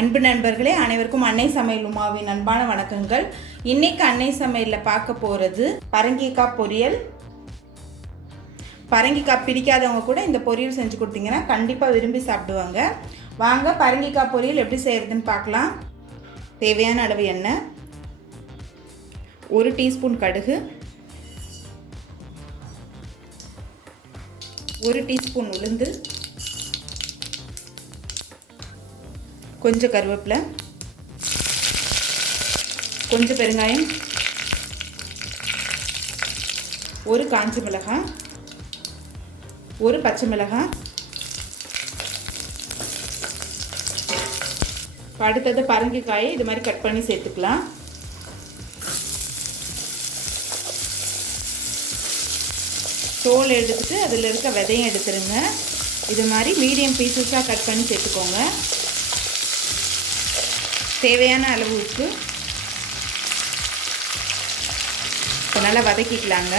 அன்பு நண்பர்களே அனைவருக்கும் அன்னை சமையல் உமாவின் அன்பான வணக்கங்கள். இன்னைக்கு அன்னை சமையலில் பார்க்க போகிறது பரங்கிக்காய் பொரியல். பரங்கிக்காய் பிடிக்காதவங்க கூட இந்த பொரியல் செஞ்சு கொடுத்தீங்கன்னா கண்டிப்பாக விரும்பி சாப்பிடுவாங்க. வாங்க பரங்கிக்காய் பொரியல் எப்படி செய்கிறதுன்னு பார்க்கலாம். தேவையான அளவு எண்ணெய். ஒரு டீஸ்பூன் கடுகு. ஒரு டீஸ்பூன் உளுந்து. கொஞ்சம் கருவேப்பிலை கொஞ்சம் பெருங்காயம் ஒரு காஞ்ச மிளகாய் ஒரு பச்சை மிளகாய். இப்போ அடுத்தது பரங்கிக்காயை இது மாதிரி கட் பண்ணி சேர்த்துக்கலாம். தோல் எடுத்துட்டு அதில் இருக்க விதையும் எடுத்துருங்க. இது மாதிரி மீடியம் பீசஸாக கட் பண்ணி சேர்த்துக்கோங்க. தேவையான அளவு உப்பு இப்போ நல்லா வதக்கிக்கலாங்க.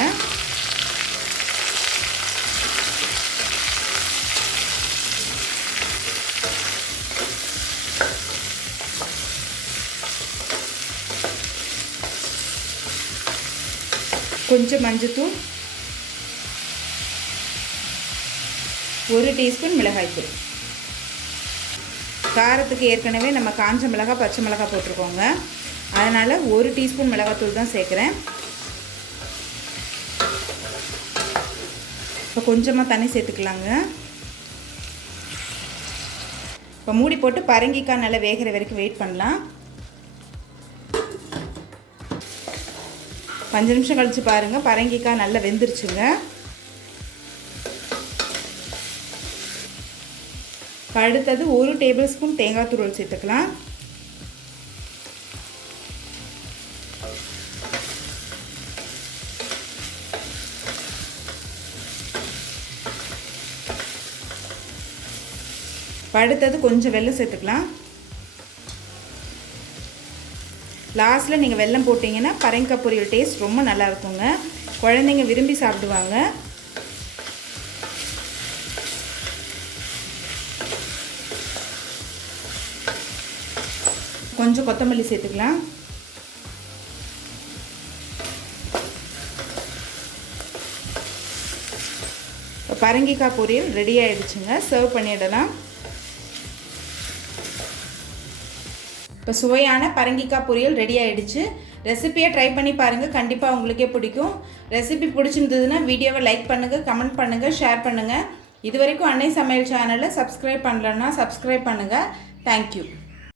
கொஞ்சம் மஞ்சத்தூள். ஒரு டீஸ்பூன் மிளகாய்த்தூள். காரத்துக்கு ஏற்கனவே நம்ம காஞ்ச மிளகாய் பச்சை மிளகாய் போட்டிருக்கோங்க. அதனால் ஒரு டீஸ்பூன் மிளகாத்தூள் தான் சேர்க்குறேன். இப்போ கொஞ்சமாக தண்ணி சேர்த்துக்கலாங்க. இப்போ மூடி போட்டு பரங்கிக்காய் நல்லா வேகிற வரைக்கும் வெயிட் பண்ணலாம். பஞ்சு நிமிஷம் கழித்து பாருங்கள் பரங்கிக்காய் நல்லா வெந்துருச்சுங்க. அடுத்தது ஒரு டேபிள் ஸ்பூன் தேங்காய் துருவல் சேர்த்துக்கலாம் அடுத்தது கொஞ்சம் வெள்ளம் சேர்த்துக்கலாம். லாஸ்ட்டில் நீங்கள் வெள்ளம் போட்டிங்கன்னா பரங்கா பொரியல் டேஸ்ட் ரொம்ப நல்லா இருக்குங்க. குழந்தைங்க விரும்பி சாப்பிடுவாங்க. கொஞ்சம் கொத்தமல்லி சேர்த்துக்கலாம். இப்போ பரங்கிக்காய் பொரியல் ரெடி ஆகிடுச்சுங்க சர்வ் பண்ணிடலாம். இப்போ சுவையான பரங்கிக்காய் பொரியல் ரெடி ஆகிடுச்சு ரெசிப்பியை ட்ரை பண்ணி பாருங்கள் கண்டிப்பாக உங்களுக்கே பிடிக்கும். ரெசிபி பிடிச்சிருந்ததுன்னா வீடியோவை லைக் பண்ணுங்கள் கமெண்ட் பண்ணுங்கள் ஷேர் பண்ணுங்கள் இது வரைக்கும் அன்னை சமையல் சேனலை சப்ஸ்கிரைப் பண்ணலன்னா சப்ஸ்கிரைப் பண்ணுங்கள் தேங்க்யூ